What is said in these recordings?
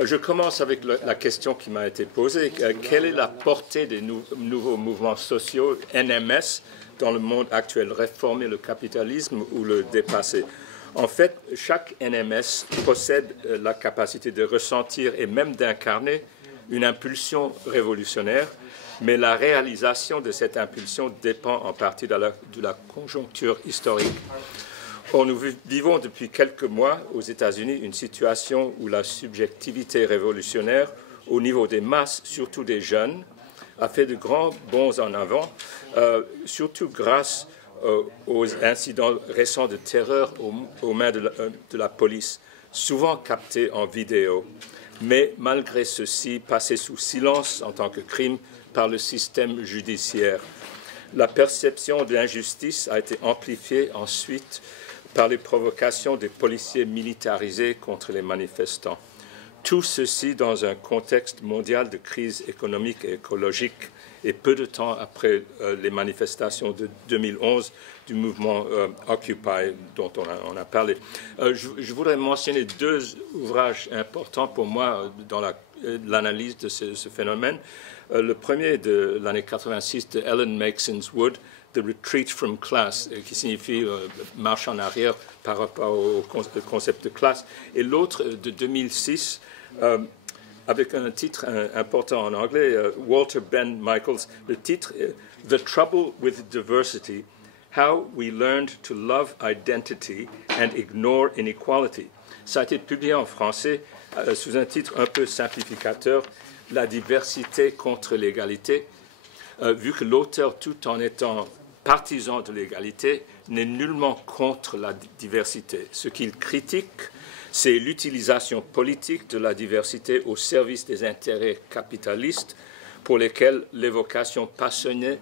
Je commence avec la question qui m'a été posée. Quelle est la portée des nouveaux mouvements sociaux, NMS, dans le monde actuel? Réformer le capitalisme ou le dépasser? En fait, chaque NMS possède la capacité de ressentir et même d'incarner une impulsion révolutionnaire, mais la réalisation de cette impulsion dépend en partie de la conjoncture historique. Or, nous vivons depuis quelques mois aux États-Unis une situation où la subjectivité révolutionnaire au niveau des masses, surtout des jeunes, a fait de grands bonds en avant, surtout grâce aux incidents récents de terreur aux mains de la police, souvent captés en vidéo, mais malgré ceci passés sous silence en tant que crime par le système judiciaire. La perception de l'injustice a été amplifiée ensuite par les provocations des policiers militarisés contre les manifestants. Tout ceci dans un contexte mondial de crise économique et écologique et peu de temps après les manifestations de 2011 du mouvement Occupy dont on a parlé. Je voudrais mentionner deux ouvrages importants pour moi dans l'analyse de ce phénomène. Le premier de l'année 86 de Ellen Maxons Wood, The Retreat from Class, qui signifie marche en arrière par rapport au concept de classe, et l'autre de 2006, avec un titre important en anglais, Walter Ben Michaels. Le titre est The Trouble with Diversity, How We Learned to Love Identity and Ignore Inequality. Ça a été publié en français sous un titre un peu simplificateur, La diversité contre l'égalité, vu que l'auteur, tout en étant partisan de l'égalité, n'est nullement contre la diversité. Ce qu'il critique, c'est l'utilisation politique de la diversité au service des intérêts capitalistes pour lesquels l'évocation passionnée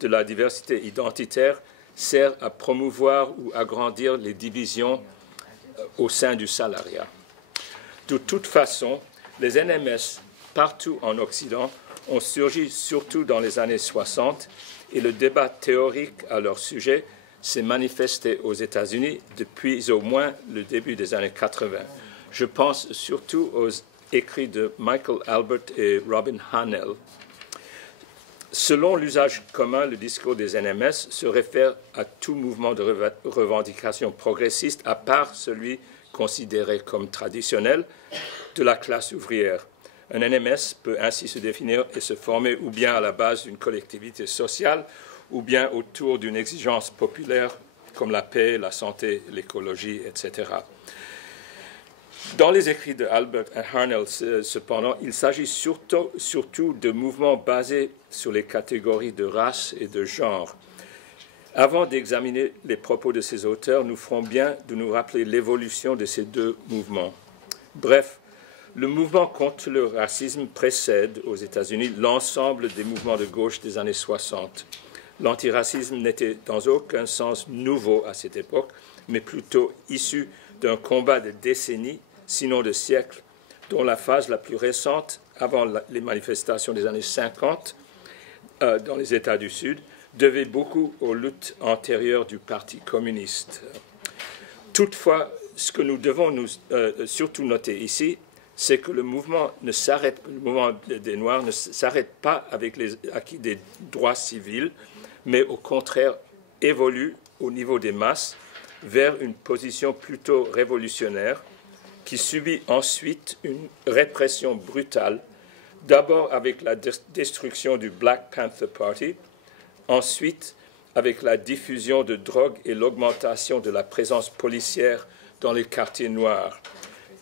de la diversité identitaire sert à promouvoir ou agrandir les divisions au sein du salariat. De toute façon, les NMS partout en Occident ont surgi surtout dans les années 60 et le débat théorique à leur sujet s'est manifesté aux États-Unis depuis au moins le début des années 80. Je pense surtout aux écrits de Michael Albert et Robin Hahnel. Selon l'usage commun, le discours des NMS se réfère à tout mouvement de revendication progressiste, à part celui considéré comme traditionnel de la classe ouvrière. Un NMS peut ainsi se définir et se former ou bien à la base d'une collectivité sociale ou bien autour d'une exigence populaire comme la paix, la santé, l'écologie, etc. Dans les écrits de Albert et Hahnel, cependant, il s'agit surtout de mouvements basés sur les catégories de race et de genre. Avant d'examiner les propos de ces auteurs, nous ferons bien de nous rappeler l'évolution de ces deux mouvements. Bref, le mouvement contre le racisme précède aux États-Unis l'ensemble des mouvements de gauche des années 60. L'antiracisme n'était dans aucun sens nouveau à cette époque, mais plutôt issu d'un combat de décennies, sinon de siècles, dont la phase la plus récente, avant les manifestations des années 50 dans les États du Sud, devait beaucoup aux luttes antérieures du Parti communiste. Toutefois, ce que nous devons surtout noter ici, c'est que le mouvement des Noirs ne s'arrête pas avec les acquis des droits civils, mais au contraire évolue au niveau des masses vers une position plutôt révolutionnaire qui subit ensuite une répression brutale, d'abord avec la destruction du Black Panther Party, ensuite avec la diffusion de drogue et l'augmentation de la présence policière dans les quartiers noirs.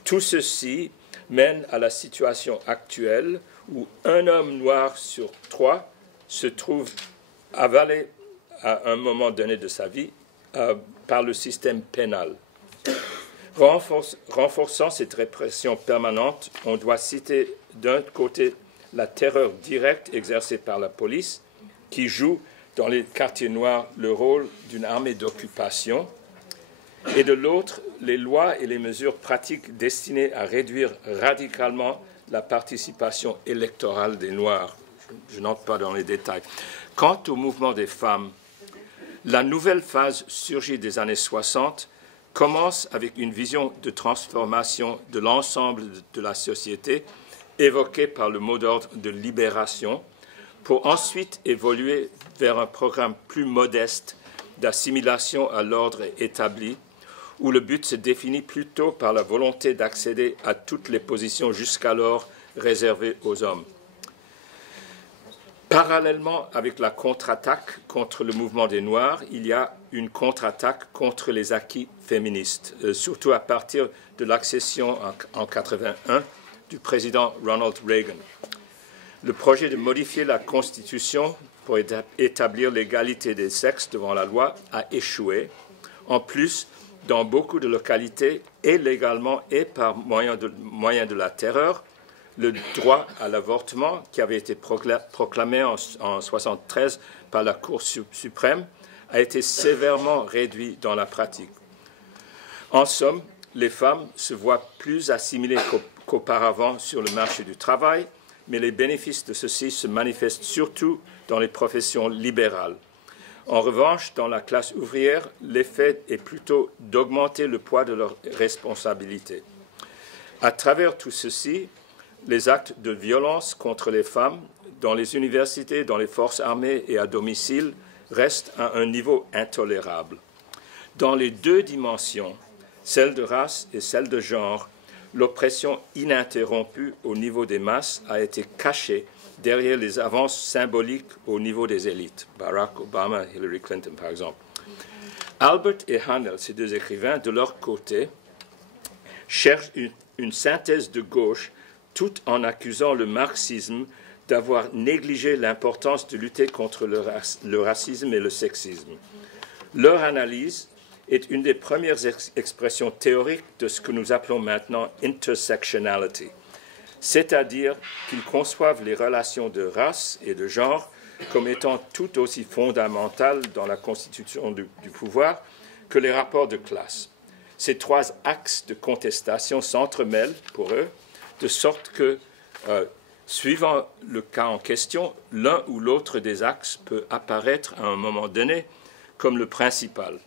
Tout ceci mène à la situation actuelle où un homme noir sur 3 se trouve avalé à un moment donné de sa vie par le système pénal. Renforçant cette répression permanente, on doit citer d'un côté la terreur directe exercée par la police, qui joue dans les quartiers noirs le rôle d'une armée d'occupation, et de l'autre, les lois et les mesures pratiques destinées à réduire radicalement la participation électorale des Noirs. Je n'entre pas dans les détails. Quant au mouvement des femmes, la nouvelle phase surgit des années 60 commence avec une vision de transformation de l'ensemble de la société évoquée par le mot d'ordre de libération, pour ensuite évoluer vers un programme plus modeste d'assimilation à l'ordre établi, où le but se définit plutôt par la volonté d'accéder à toutes les positions jusqu'alors réservées aux hommes. Parallèlement avec la contre-attaque contre le mouvement des Noirs, il y a une contre-attaque contre les acquis féministes, surtout à partir de l'accession en 1981 du président Ronald Reagan. Le projet de modifier la Constitution pour établir l'égalité des sexes devant la loi a échoué. En plus, dans beaucoup de localités, et légalement et par moyen de la terreur, le droit à l'avortement, qui avait été proclamé en 1973 par la Cour suprême, a été sévèrement réduit dans la pratique. En somme, les femmes se voient plus assimilées qu'auparavant sur le marché du travail, mais les bénéfices de ceci se manifestent surtout dans les professions libérales. En revanche, dans la classe ouvrière, l'effet est plutôt d'augmenter le poids de leurs responsabilités. À travers tout ceci, les actes de violence contre les femmes dans les universités, dans les forces armées et à domicile restent à un niveau intolérable. Dans les deux dimensions, celle de race et celle de genre, l'oppression ininterrompue au niveau des masses a été cachée derrière les avances symboliques au niveau des élites. Barack Obama, Hillary Clinton, par exemple. Albert et Hanel, ces deux écrivains, de leur côté, cherchent une synthèse de gauche tout en accusant le marxisme d'avoir négligé l'importance de lutter contre le racisme et le sexisme. Leur analyse est une des premières expressions théoriques de ce que nous appelons maintenant intersectionality, c'est-à-dire qu'ils conçoivent les relations de race et de genre comme étant tout aussi fondamentales dans la constitution du pouvoir que les rapports de classe. Ces trois axes de contestation s'entremêlent pour eux, de sorte que, suivant le cas en question, l'un ou l'autre des axes peut apparaître à un moment donné comme le principal.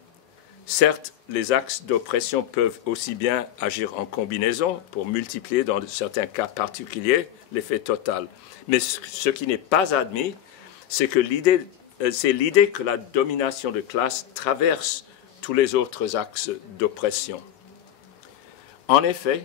Certes, les axes d'oppression peuvent aussi bien agir en combinaison pour multiplier, dans certains cas particuliers, l'effet total. Mais ce qui n'est pas admis, c'est l'idée que la domination de classe traverse tous les autres axes d'oppression. En effet,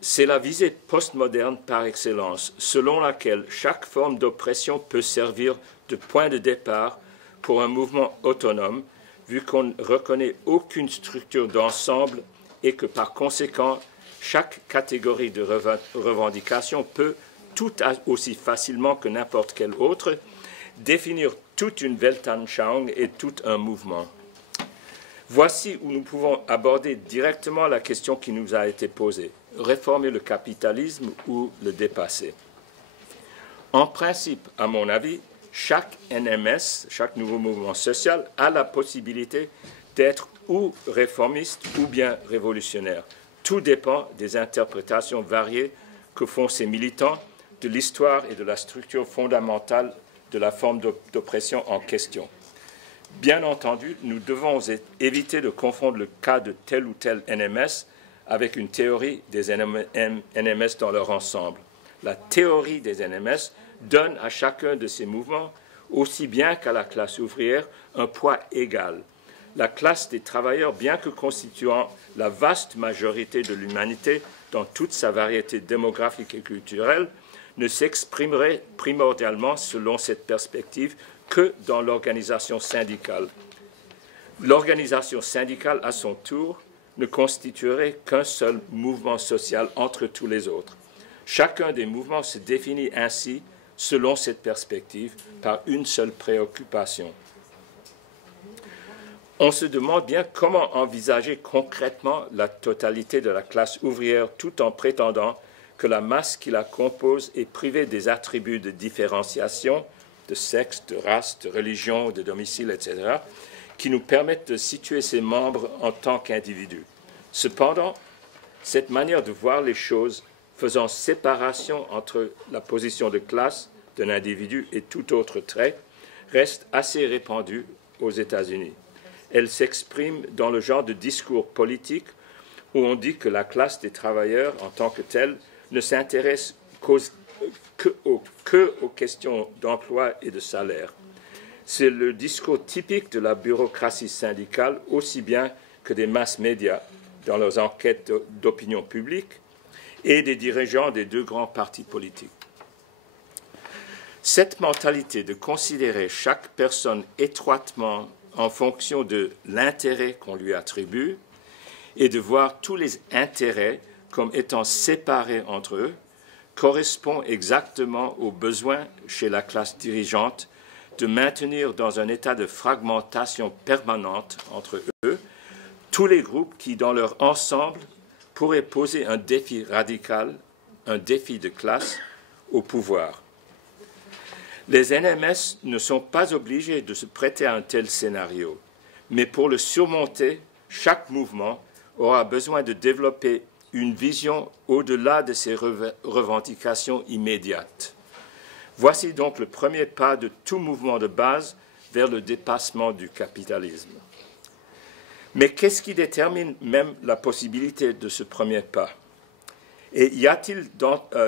c'est la visée postmoderne par excellence, selon laquelle chaque forme d'oppression peut servir de point de départ pour un mouvement autonome, vu qu'on ne reconnaît aucune structure d'ensemble et que par conséquent, chaque catégorie de revendication peut tout aussi facilement que n'importe quelle autre définir toute une Weltanschauung et tout un mouvement. Voici où nous pouvons aborder directement la question qui nous a été posée. Réformer le capitalisme ou le dépasser? En principe, à mon avis, chaque NMS, chaque nouveau mouvement social, a la possibilité d'être ou réformiste ou bien révolutionnaire. Tout dépend des interprétations variées que font ces militants de l'histoire et de la structure fondamentale de la forme d'oppression en question. Bien entendu, nous devons éviter de confondre le cas de tel ou tel NMS avec une théorie des NMS dans leur ensemble. La théorie des NMS donne à chacun de ces mouvements, aussi bien qu'à la classe ouvrière, un poids égal. La classe des travailleurs, bien que constituant la vaste majorité de l'humanité dans toute sa variété démographique et culturelle, ne s'exprimerait primordialement, selon cette perspective, que dans l'organisation syndicale. L'organisation syndicale, à son tour, ne constituerait qu'un seul mouvement social entre tous les autres. Chacun des mouvements se définit ainsi, selon cette perspective, par une seule préoccupation. On se demande bien comment envisager concrètement la totalité de la classe ouvrière tout en prétendant que la masse qui la compose est privée des attributs de différenciation, de sexe, de race, de religion, de domicile, etc., qui nous permettent de situer ses membres en tant qu'individus. Cependant, cette manière de voir les choses faisant séparation entre la position de classe d'un individu et tout autre trait reste assez répandue aux États-Unis. Elle s'exprime dans le genre de discours politique où on dit que la classe des travailleurs en tant que telle ne s'intéresse que aux questions d'emploi et de salaire. C'est le discours typique de la bureaucratie syndicale aussi bien que des masses médias dans leurs enquêtes d'opinion publique et des dirigeants des deux grands partis politiques. Cette mentalité de considérer chaque personne étroitement en fonction de l'intérêt qu'on lui attribue et de voir tous les intérêts comme étant séparés entre eux correspond exactement aux besoins chez la classe dirigeante de maintenir dans un état de fragmentation permanente entre eux tous les groupes qui, dans leur ensemble, pourraient poser un défi radical, un défi de classe au pouvoir. Les NMS ne sont pas obligés de se prêter à un tel scénario, mais pour le surmonter, chaque mouvement aura besoin de développer une vision au-delà de ses revendications immédiates. Voici donc le premier pas de tout mouvement de base vers le dépassement du capitalisme. Mais qu'est-ce qui détermine même la possibilité de ce premier pas? Et y a-t-il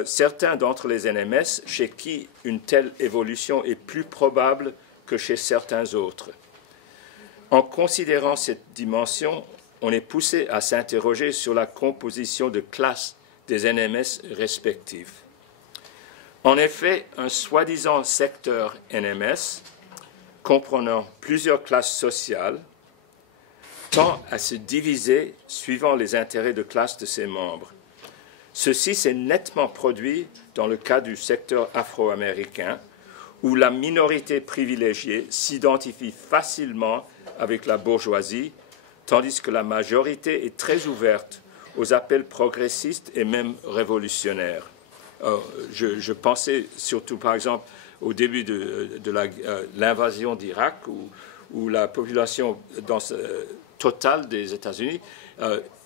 certains d'entre les NMS chez qui une telle évolution est plus probable que chez certains autres? En considérant cette dimension, on est poussé à s'interroger sur la composition de classe des NMS respectifs. En effet, un soi-disant secteur NMS, comprenant plusieurs classes sociales, tend à se diviser suivant les intérêts de classe de ses membres. Ceci s'est nettement produit dans le cas du secteur afro-américain, où la minorité privilégiée s'identifie facilement avec la bourgeoisie, tandis que la majorité est très ouverte aux appels progressistes et même révolutionnaires. Je pensais surtout, par exemple, au début de l'invasion d'Irak, où la population totale des États-Unis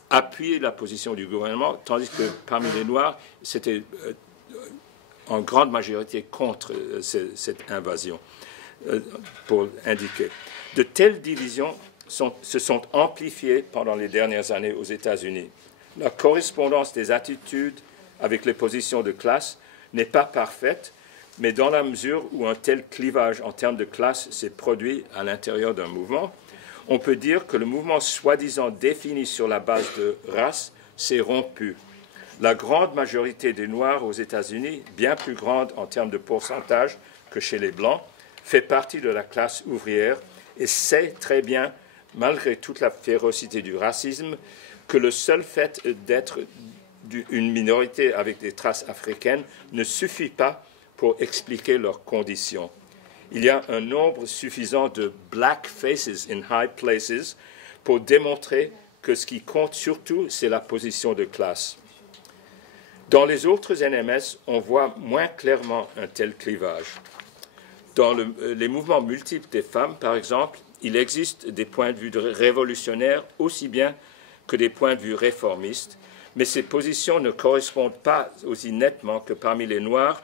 appuyait la position du gouvernement, tandis que parmi les Noirs, c'était en grande majorité contre cette invasion, pour indiquer. De telles divisions se sont amplifiées pendant les dernières années aux États-Unis. La correspondance des attitudes avec les positions de classe n'est pas parfaite, mais dans la mesure où un tel clivage en termes de classe s'est produit à l'intérieur d'un mouvement, on peut dire que le mouvement soi-disant défini sur la base de race s'est rompu. La grande majorité des Noirs aux États-Unis, bien plus grande en termes de pourcentage que chez les Blancs, fait partie de la classe ouvrière et sait très bien, malgré toute la férocité du racisme, que le seul fait d'être une minorité avec des traces africaines ne suffit pas pour expliquer leurs conditions. Il y a un nombre suffisant de black faces in high places pour démontrer que ce qui compte surtout, c'est la position de classe. Dans les autres NMS, on voit moins clairement un tel clivage. Dans les mouvements multiples des femmes, par exemple, il existe des points de vue révolutionnaires aussi bien que des points de vue réformistes, mais ces positions ne correspondent pas aussi nettement que parmi les Noirs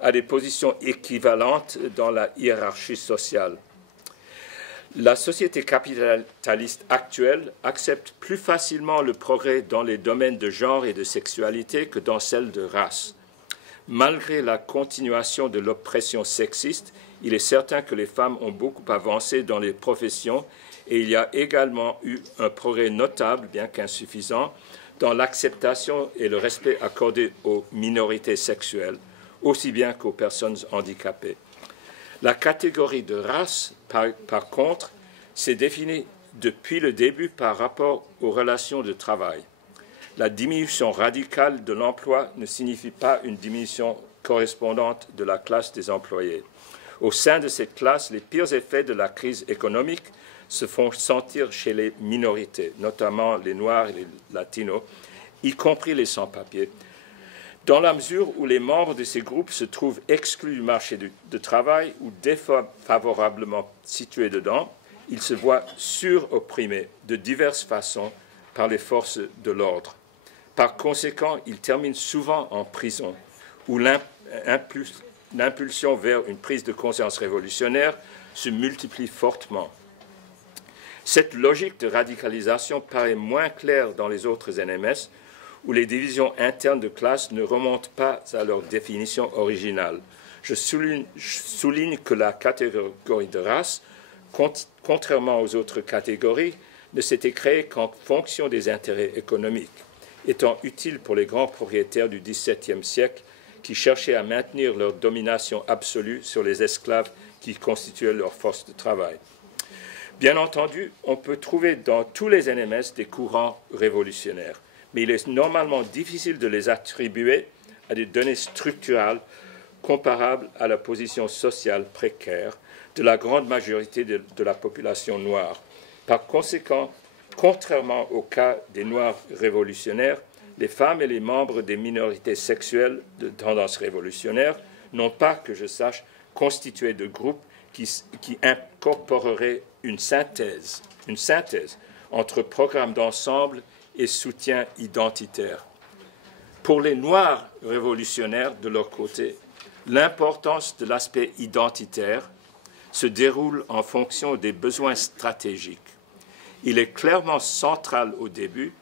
à des positions équivalentes dans la hiérarchie sociale. La société capitaliste actuelle accepte plus facilement le progrès dans les domaines de genre et de sexualité que dans celle de race. Malgré la continuation de l'oppression sexiste, il est certain que les femmes ont beaucoup avancé dans les professions et il y a également eu un progrès notable, bien qu'insuffisant, dans l'acceptation et le respect accordé aux minorités sexuelles, aussi bien qu'aux personnes handicapées. La catégorie de race, par contre, s'est définie depuis le début par rapport aux relations de travail. La diminution radicale de l'emploi ne signifie pas une diminution correspondante de la classe des employés. Au sein de cette classe, les pires effets de la crise économique se font sentir chez les minorités, notamment les Noirs et les Latinos, y compris les sans-papiers, dans la mesure où les membres de ces groupes se trouvent exclus du marché du travail ou défavorablement situés dedans, ils se voient suropprimés de diverses façons par les forces de l'ordre. Par conséquent, ils terminent souvent en prison, où l'impulsion vers une prise de conscience révolutionnaire se multiplie fortement. Cette logique de radicalisation paraît moins claire dans les autres NMS, où les divisions internes de classe ne remontent pas à leur définition originale. Je souligne que la catégorie de race, contrairement aux autres catégories, ne s'était créée qu'en fonction des intérêts économiques, étant utile pour les grands propriétaires du XVIIe siècle qui cherchaient à maintenir leur domination absolue sur les esclaves qui constituaient leur force de travail. Bien entendu, on peut trouver dans tous les NMS des courants révolutionnaires, mais il est normalement difficile de les attribuer à des données structurales comparables à la position sociale précaire de la grande majorité de la population noire. Par conséquent, contrairement au cas des Noirs révolutionnaires, les femmes et les membres des minorités sexuelles de tendance révolutionnaire n'ont pas, que je sache, constitué de groupes qui incorporeraient une synthèse entre programme d'ensemble et soutien identitaire. Pour les Noirs révolutionnaires, de leur côté, l'importance de l'aspect identitaire se déroule en fonction des besoins stratégiques. Il est clairement central au début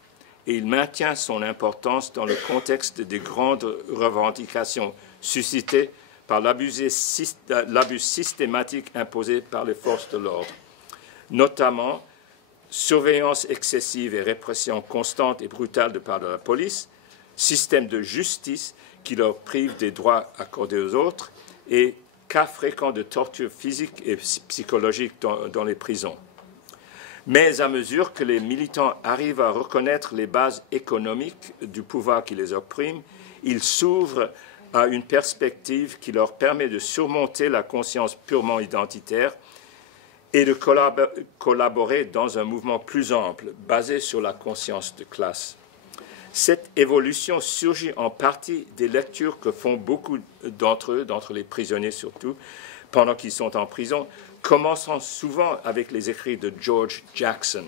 et il maintient son importance dans le contexte des grandes revendications suscitées par l'abus systématique imposé par les forces de l'ordre, notamment surveillance excessive et répression constante et brutale de part de la police, système de justice qui leur prive des droits accordés aux autres et cas fréquents de torture physique et psychologique dans les prisons. Mais à mesure que les militants arrivent à reconnaître les bases économiques du pouvoir qui les opprime, ils s'ouvrent à une perspective qui leur permet de surmonter la conscience purement identitaire et de collaborer dans un mouvement plus ample, basé sur la conscience de classe. Cette évolution surgit en partie des lectures que font beaucoup d'entre eux, d'entre les prisonniers surtout, pendant qu'ils sont en prison, commençant souvent avec les écrits de George Jackson.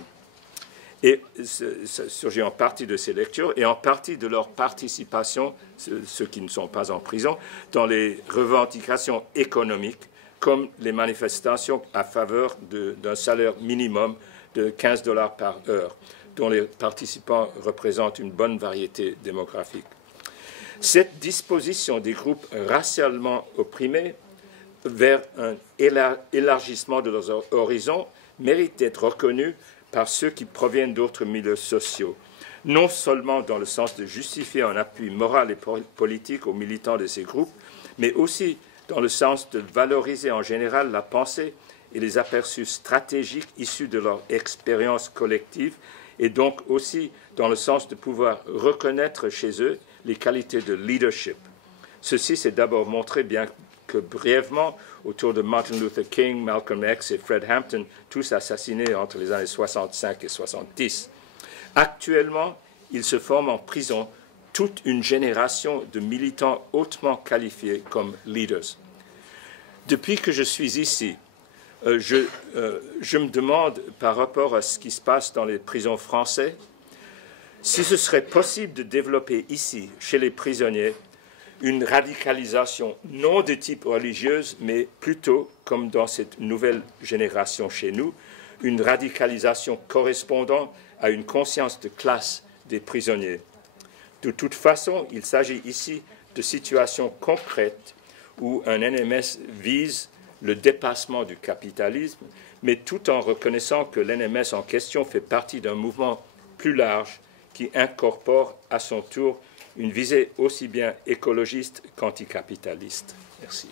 Et ça surgit en partie de ces lectures et en partie de leur participation, ceux qui ne sont pas en prison, dans les revendications économiques, comme les manifestations à faveur d'un salaire minimum de 15 $ par heure, dont les participants représentent une bonne variété démographique. Cette disposition des groupes racialement opprimés vers un élargissement de leurs horizons mérite d'être reconnue par ceux qui proviennent d'autres milieux sociaux, non seulement dans le sens de justifier un appui moral et politique aux militants de ces groupes, mais aussi dans le sens de valoriser en général la pensée et les aperçus stratégiques issus de leur expérience collective, et donc aussi dans le sens de pouvoir reconnaître chez eux les qualités de leadership. Ceci s'est d'abord montré, bien que brièvement, autour de Martin Luther King, Malcolm X et Fred Hampton, tous assassinés entre les années 65 et 70. Actuellement, il se forme en prison toute une génération de militants hautement qualifiés comme leaders. Depuis que je suis ici, je me demande, par rapport à ce qui se passe dans les prisons françaises, si ce serait possible de développer ici, chez les prisonniers, une radicalisation non de type religieuse, mais plutôt, comme dans cette nouvelle génération chez nous, une radicalisation correspondant à une conscience de classe des prisonniers. De toute façon, il s'agit ici de situations concrètes où un NMS vise le dépassement du capitalisme, mais tout en reconnaissant que l'NMS en question fait partie d'un mouvement plus large qui incorpore à son tour une visée aussi bien écologiste qu'anticapitaliste. Merci.